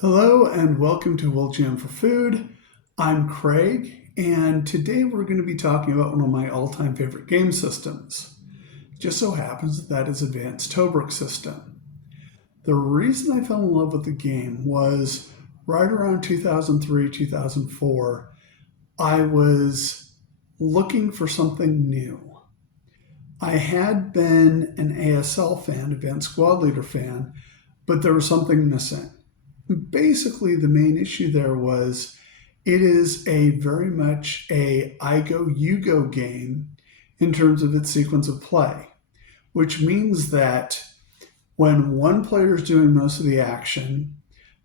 Hello and welcome to World Jam for Food. I'm Craig, and today we're going to be talking about one of my all-time favorite game systems. Just so happens that is Advanced Tobruk System. The reason I fell in love with the game was right around 2003, 2004, I was looking for something new. I had been an ASL fan, Advanced Squad Leader fan, but there was something missing. Basically, the main issue there was it is a very much a I go, you go game in terms of its sequence of play, which means that when one player is doing most of the action,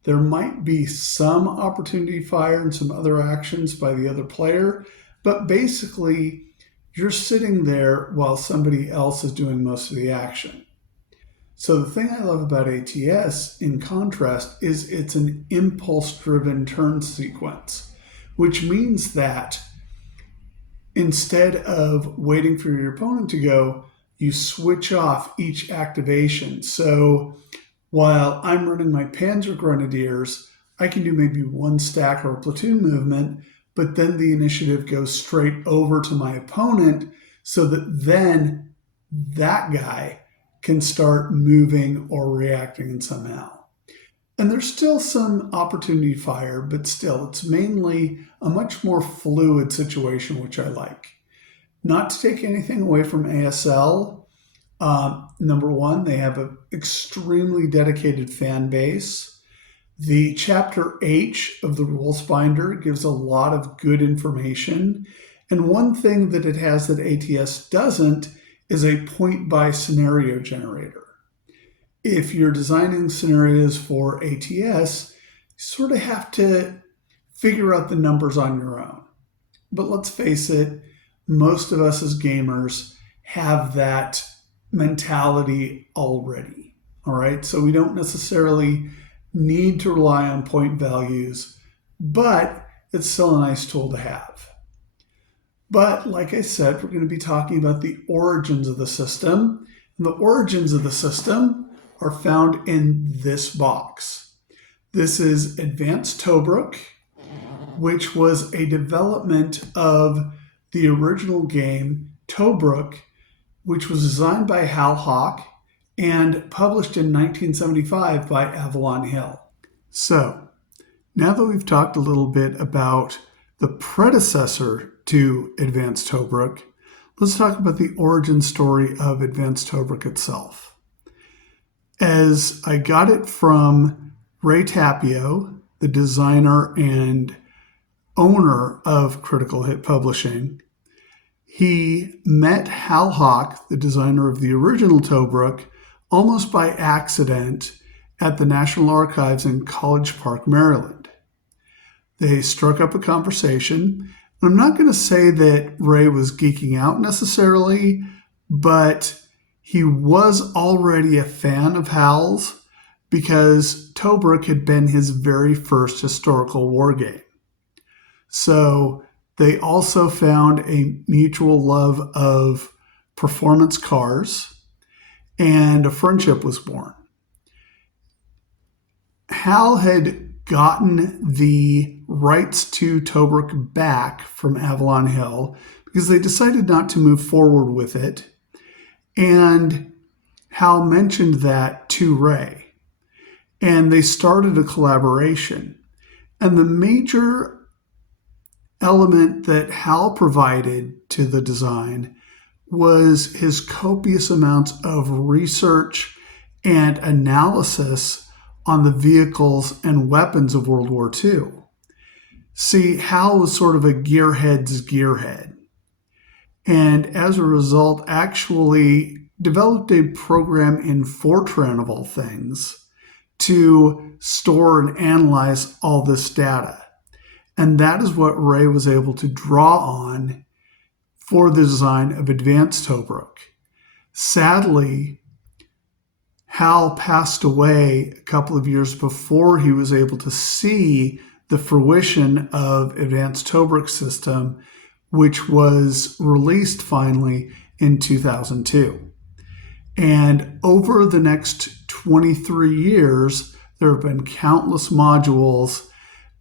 there might be some opportunity fire and some other actions by the other player, but basically you're sitting there while somebody else is doing most of the action. So the thing I love about ATS, in contrast, is it's an impulse-driven turn sequence, which means that instead of waiting for your opponent to go, you switch off each activation. So while I'm running my Panzer Grenadiers, I can do maybe one stack or a platoon movement, but then the initiative goes straight over to my opponent so that then that guy can start moving or reacting in somehow. And there's still some opportunity fire, but still it's mainly a much more fluid situation, which I like. Not to take anything away from ASL, number one, they have an extremely dedicated fan base. The Chapter H of the Rules Binder gives a lot of good information. And one thing that it has that ATS doesn't is a point-by scenario generator. If you're designing scenarios for ATS, you sort of have to figure out the numbers on your own. But let's face it, most of us as gamers have that mentality already, all right? So we don't necessarily need to rely on point values, but it's still a nice tool to have. But like I said, we're going to be talking about the origins of the system. And the origins of the system are found in this box. This is Advanced Tobruk, which was a development of the original game Tobruk, which was designed by Hal Hawk and published in 1975 by Avalon Hill. So, now that we've talked a little bit about the predecessor to Advanced Tobruk, let's talk about the origin story of Advanced Tobruk itself. As I got it from Ray Tapio, the designer and owner of Critical Hit Publishing, he met Hal Hawk, the designer of the original Tobruk, almost by accident at the National Archives in College Park, Maryland. They struck up a conversation. I'm not going to say that Ray was geeking out necessarily, but he was already a fan of Hal's because Tobruk had been his very first historical war game. So they also found a mutual love of performance cars, and a friendship was born. Hal had gotten the rights to Tobruk back from Avalon Hill because they decided not to move forward with it. And Hal mentioned that to Ray. And they started a collaboration. And the major element that Hal provided to the design was his copious amounts of research and analysis on the vehicles and weapons of World War II. See, Hal was sort of a gearhead's gearhead. And as a result, actually developed a program in Fortran, of all things, to store and analyze all this data. And that is what Ray was able to draw on for the design of Advanced Tobruk. Sadly, Hal passed away a couple of years before he was able to see the fruition of Advanced Tobruk System, which was released finally in 2002. And over the next 23 years, There have been countless modules,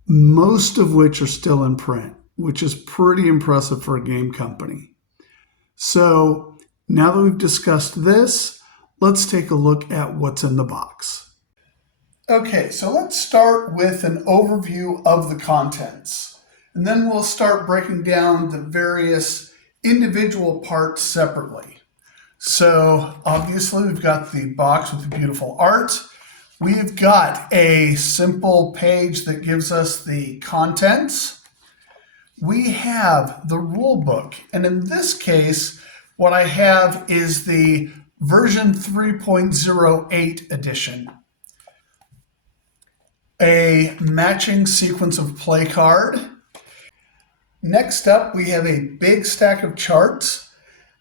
most of which are still in print, which is pretty impressive for a game company. So now that we've discussed this, let's take a look at what's in the box. Okay, so let's start with an overview of the contents, and then we'll start breaking down the various individual parts separately. So obviously we've got the box with the beautiful art. We've got a simple page that gives us the contents. We have the rule book, and in this case, what I have is the version 3.08 edition. A matching sequence of play card. Next up, we have a big stack of charts.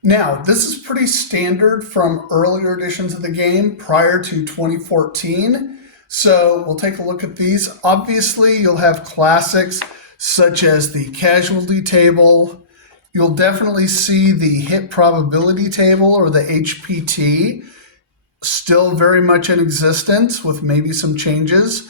Now, this is pretty standard from earlier editions of the game prior to 2014. So we'll take a look at these. Obviously, you'll have classics such as the casualty table. You'll definitely see the hit probability table, or the HPT, still very much in existence with maybe some changes.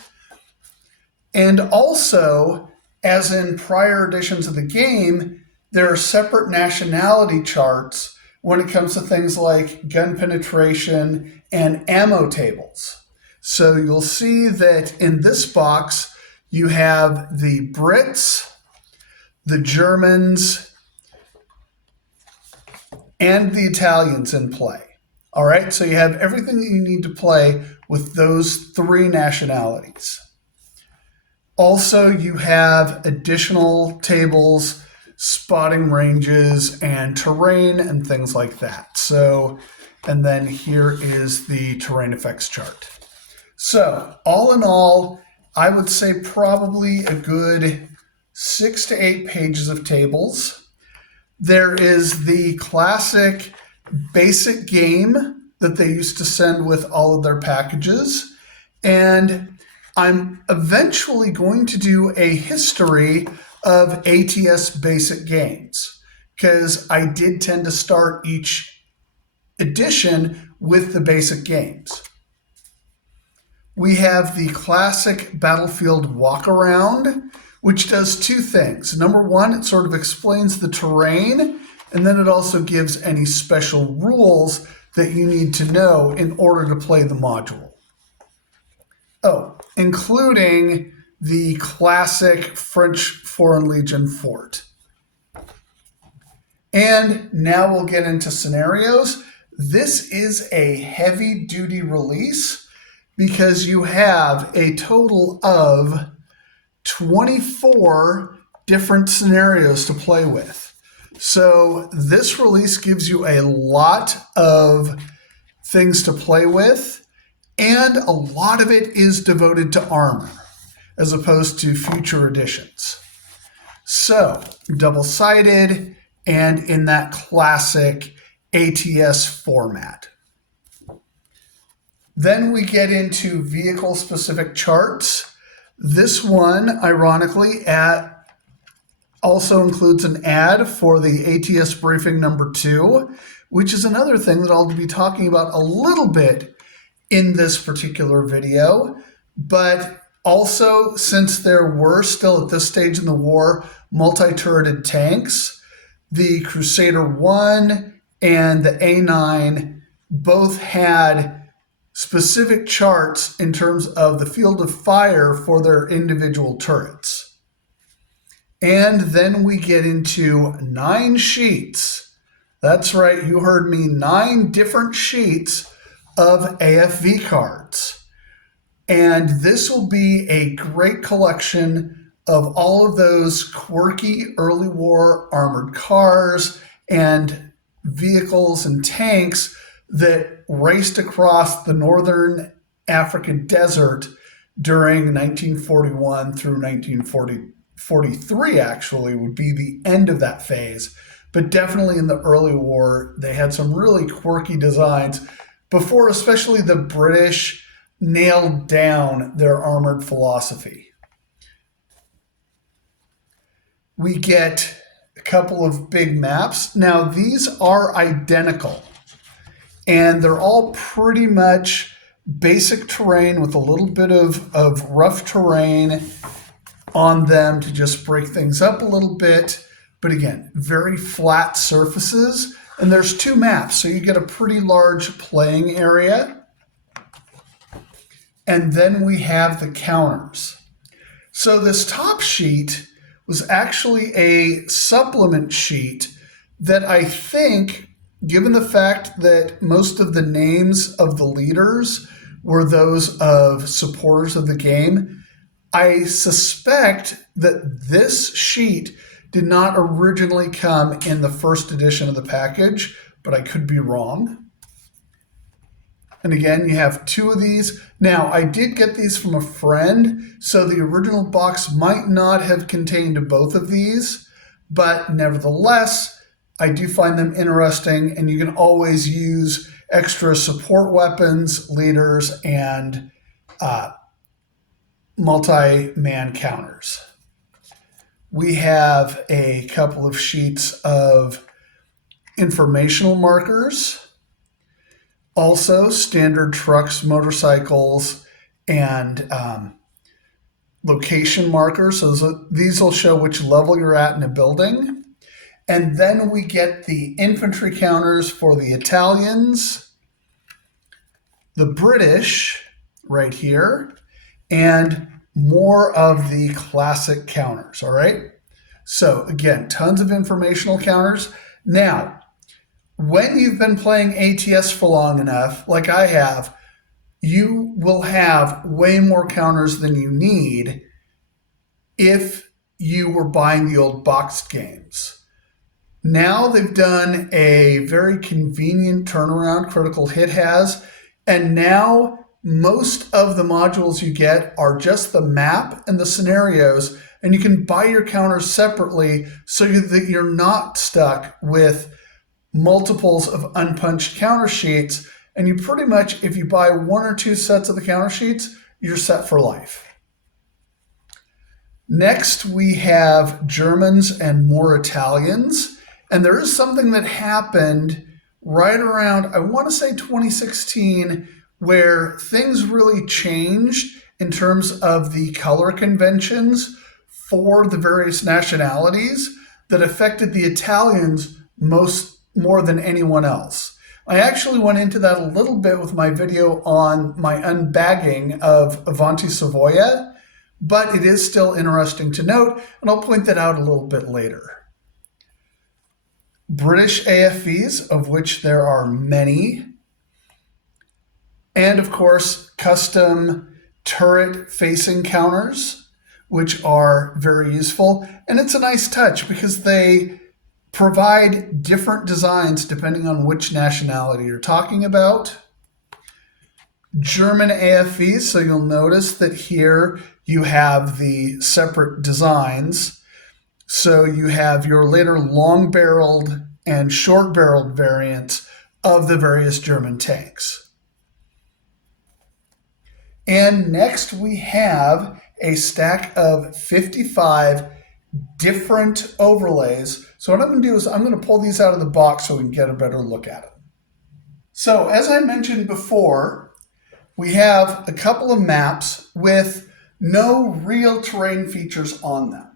And also, as in prior editions of the game, there are separate nationality charts when it comes to things like gun penetration and ammo tables. So you'll see that in this box, you have the Brits, the Germans, and the Italians in play. All right, so you have everything that you need to play with those three nationalities. Also, you have additional tables, spotting ranges, and terrain, and things like that. So, and then here is the terrain effects chart. So, all in all, I would say probably a good 6 to 8 pages of tables. There is the classic basic game that they used to send with all of their packages, and I'm eventually going to do a history of ATS basic games, because I did tend to start each edition with the basic games. We have the classic Battlefield walk-around, which does two things. Number one, it sort of explains the terrain, and then it also gives any special rules that you need to know in order to play the module. Oh, including the classic French Foreign Legion fort. And now we'll get into scenarios. This is a heavy-duty release because you have a total of 24 different scenarios to play with. So this release gives you a lot of things to play with, and a lot of it is devoted to armor, as opposed to future editions. So, double-sided, and in that classic ATS format. Then we get into vehicle-specific charts. This one, ironically, also includes an ad for the ATS briefing number 2, which is another thing that I'll be talking about a little bit in this particular video. But also, since there were still at this stage in the war multi-turreted tanks, the Crusader 1 and the A9 both had specific charts in terms of the field of fire for their individual turrets. And then we get into 9 sheets. That's right, you heard me, 9 different sheets of AFV cards. And this will be a great collection of all of those quirky early war armored cars and vehicles and tanks that raced across the northern African desert during 1941 through 1943, actually, would be the end of that phase. But definitely in the early war, they had some really quirky designs before especially the British nailed down their armored philosophy. We get a couple of big maps. Now, these are identical, and they're all pretty much basic terrain with a little bit of rough terrain on them to just break things up a little bit. But again, very flat surfaces. And there's 2 maps, so you get a pretty large playing area. And then we have the counters. So this top sheet was actually a supplement sheet that I think, given the fact that most of the names of the leaders were those of supporters of the game, I suspect that this sheet did not originally come in the first edition of the package, but I could be wrong. And again, you have 2 of these. Now, I did get these from a friend, so the original box might not have contained both of these, but nevertheless, I do find them interesting, and you can always use extra support weapons, leaders, and multi-man counters. We have a couple of sheets of informational markers. Also, standard trucks, motorcycles, and location markers. So these will show which level you're at in a building. And then we get the infantry counters for the Italians, the British right here, and more of the classic counters, all right? So again, tons of informational counters. Now, when you've been playing ATS for long enough, like I have, you will have way more counters than you need if you were buying the old boxed games. Now they've done a very convenient turnaround Critical Hit has, and now most of the modules you get are just the map and the scenarios, and you can buy your counters separately so that you're not stuck with multiples of unpunched counter sheets, and you pretty much, if you buy 1 or 2 sets of the counter sheets, you're set for life. Next, we have Germans and more Italians, and there is something that happened right around, I want to say 2016, where things really changed in terms of the color conventions for the various nationalities that affected the Italians more than anyone else. I actually went into that a little bit with my video on my unbagging of Avanti Savoia, but it is still interesting to note, and I'll point that out a little bit later. British AFVs, of which there are many, and of course, custom turret-facing counters, which are very useful, and it's a nice touch because they provide different designs depending on which nationality you're talking about. German AFVs, so you'll notice that here you have the separate designs. So you have your later long-barreled and short-barreled variants of the various German tanks. And next we have a stack of 55 different overlays. So what I'm going to do is I'm going to pull these out of the box so we can get a better look at them. So as I mentioned before, we have a couple of maps with no real terrain features on them.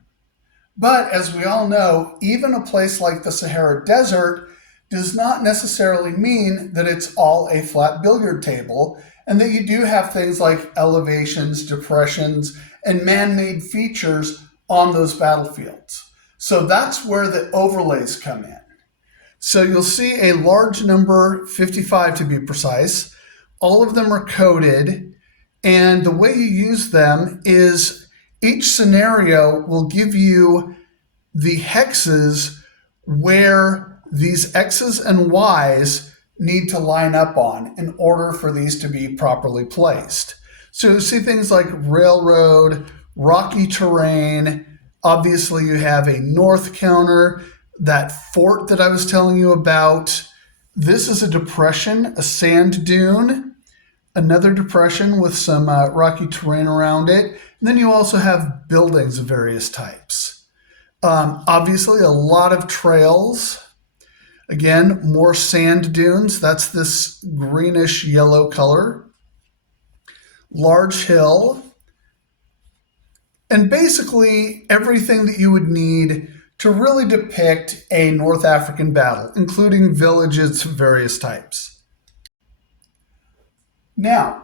But as we all know, even a place like the Sahara Desert does not necessarily mean that it's all a flat billiard table, and that you do have things like elevations, depressions, and man-made features on those battlefields. So that's where the overlays come in. So you'll see a large number, 55 to be precise. All of them are coded, and the way you use them is each scenario will give you the hexes where these X's and Y's need to line up on in order for these to be properly placed. So you see things like railroad, rocky terrain. Obviously you have a north counter, that fort that I was telling you about. This is a depression, a sand dune, another depression with some rocky terrain around it. And then you also have buildings of various types. Obviously a lot of trails. Again, more sand dunes. That's this greenish yellow color. large hill, and basically everything that you would need to really depict a North African battle, including villages of various types. Now,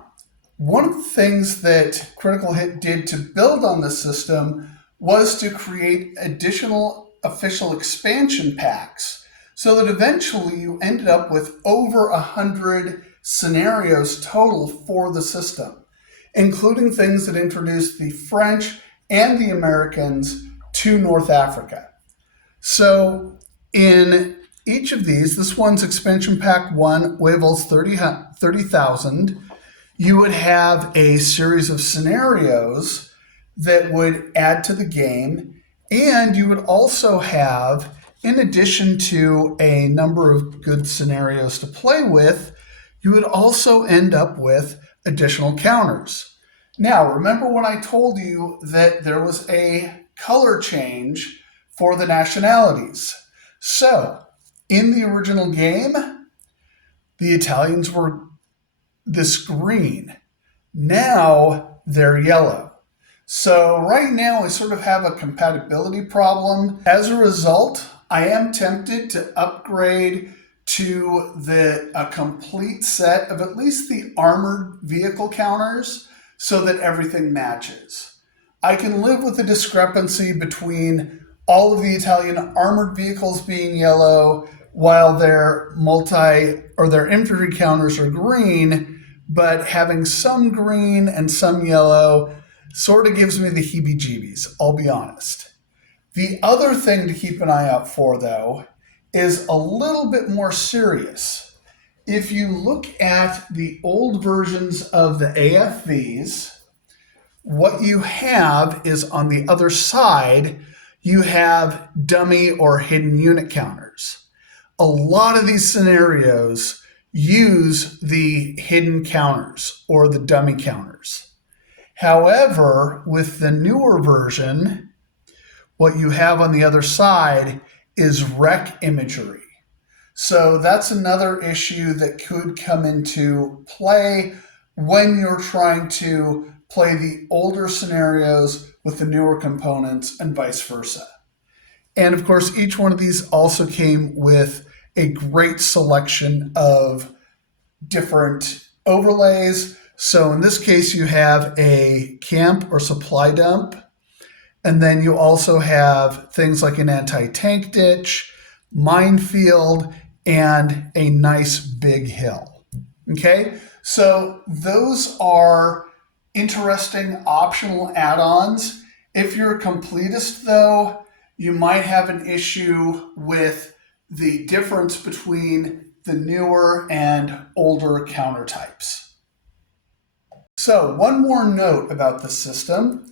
one of the things that Critical Hit did to build on this system was to create additional official expansion packs so that eventually you ended up with over 100 scenarios total for the system, including things that introduced the French and the Americans to North Africa. So in each of these, this one's expansion pack 1, Wavell's 30,000, you would have a series of scenarios that would add to the game, and you would also have, in addition to a number of good scenarios to play with, you would also end up with additional counters. Now, remember when I told you that there was a color change for the nationalities? So, in the original game, the Italians were this green. Now they're yellow. So right now I sort of have a compatibility problem. As a result, I am tempted to upgrade to a complete set of at least the armored vehicle counters so that everything matches. I can live with the discrepancy between all of the Italian armored vehicles being yellow while their infantry counters are green, but having some green and some yellow sort of gives me the heebie-jeebies, I'll be honest. The other thing to keep an eye out for, though, is a little bit more serious. If you look at the old versions of the AFVs, what you have is on the other side, you have dummy or hidden unit counters. A lot of these scenarios use the hidden counters or the dummy counters. However, with the newer version, what you have on the other side is wreck imagery. So that's another issue that could come into play when you're trying to play the older scenarios with the newer components and vice versa. And of course, each one of these also came with a great selection of different overlays. So in this case, you have a camp or supply dump, and then you also have things like an anti-tank ditch, minefield, and a nice big hill. Okay, so those are interesting optional add-ons. If you're a completist, though, you might have an issue with the difference between the newer and older counter types. So one more note about the system,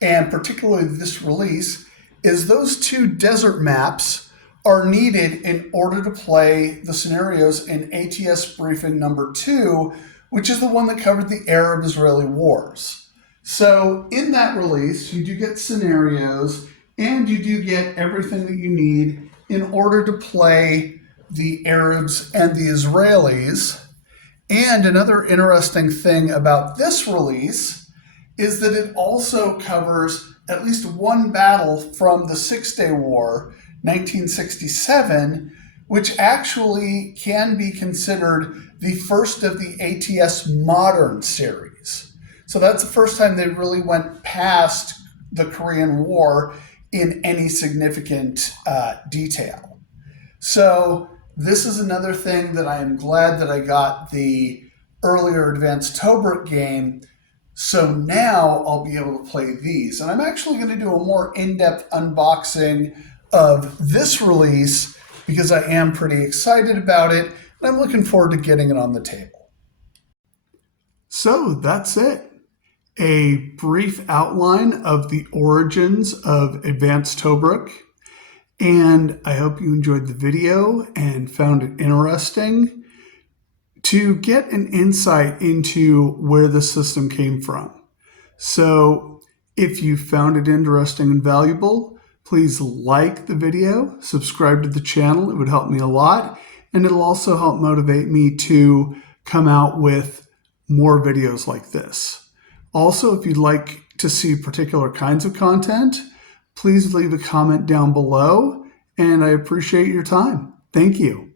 and particularly this release, is those 2 desert maps are needed in order to play the scenarios in ATS briefing number 2, which is the one that covered the Arab-Israeli wars. So in that release, you do get scenarios and you do get everything that you need in order to play the Arabs and the Israelis. And another interesting thing about this release is that it also covers at least one battle from the Six-Day War, 1967, which actually can be considered the first of the ATS Modern series. So that's the first time they really went past the Korean War in any significant detail. So this is another thing that I am glad that I got the earlier Advanced Tobruk game. So now I'll be able to play these. And I'm actually going to do a more in-depth unboxing of this release because I am pretty excited about it. And I'm looking forward to getting it on the table. So that's it. A brief outline of the origins of Advanced Tobruk. And I hope you enjoyed the video and found it interesting to get an insight into where the system came from. So if you found it interesting and valuable, please like the video, subscribe to the channel. It would help me a lot. And it'll also help motivate me to come out with more videos like this. Also, if you'd like to see particular kinds of content, please leave a comment down below, and I appreciate your time. Thank you.